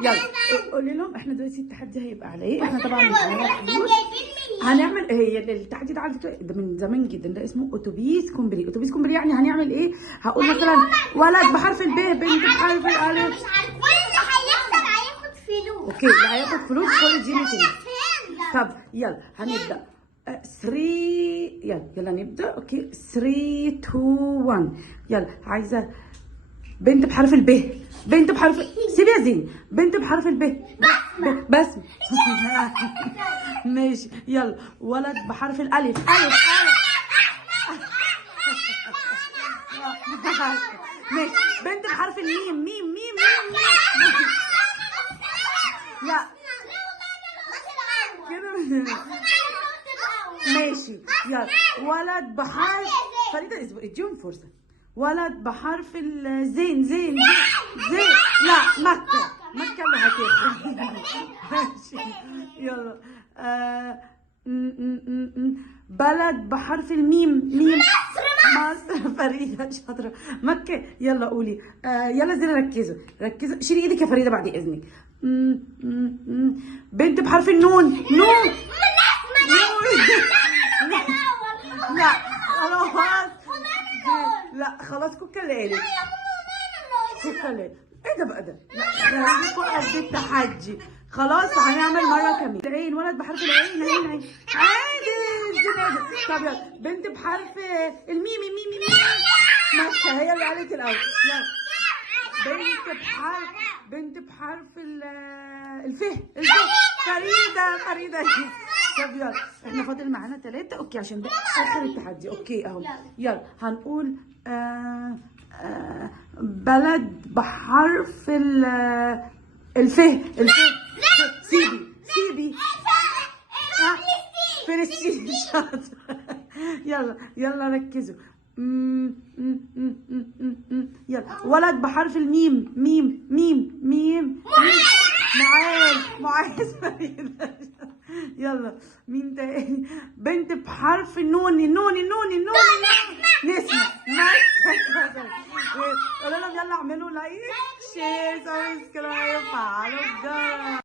يلا قولي لهم احنا دلوقتي التحدي هيبقى على ايه. احنا طبعا هنعمل هي التحدي ده على فكره ده من زمان جدا، ده اسمه اتوبيس كومبلي. اتوبيس كومبلي يعني هنعمل ايه؟ هقول مثلا ولد بحرف الب، بنت بحرف الالف. واللي هيخسر هياخد فلوس. اوكي اللي هياخد فلوس كل دي تاني. طب يلا هنبدا 3. يلا نبدا. اوكي 3 2 1. يلا عايزه بنت بحرف الب، بنت بحرف سيبي يا زيني، بنت بحرف الب بس ماشي. يلا ولد بحرف الالف، الف ماشي. بنت بحرف الميم، ميم ميم ميم ميم. لا كده ماشي. يلا ولد بحرف فريدة اديهم فرصة. ولد بحرف الزين، زين زين. لا مكة، مكة اللي هتاخد. ماشي يلا. بلد بحرف الميم، ميم. مصر. فريدة شاطرة. مكة. يلا قولي. يلا زين ركزوا ركزوا. شيلي ايدك يا فريدة بعد اذنك. بنت بحرف النون، نون. لا خلاص. لا خلاص كوكا اللي قالت. كوكا اللي قالت. ايه ده بقى ده؟ لا خليكوا قد التحدي. خلاص هنعمل مره كمان. العين، ولد بحرف العين، عين عين عادي. طب يلا بنت بحرف الميم، ميم ميم. مكة هي اللي قالت الاول. يلا بنت بحرف الفه، فريدة. فريدة. طب يلا احنا فاضل معانا 3. اوكي عشان ده اخر التحدي. اوكي اهو. يلا هنقول بلد بحرف الفه. سيبي فلسطين. يلا يلا ركزوا. يلا ولد بحرف الميم، ميم ميم ميم. معاذ. فريدة. يلا مين تاني؟ بنت بحرف النون، النون. نسمة. قولوا لهم يلا اعملوا لايك، شير، سبسكرايب، فعلوا الجرس.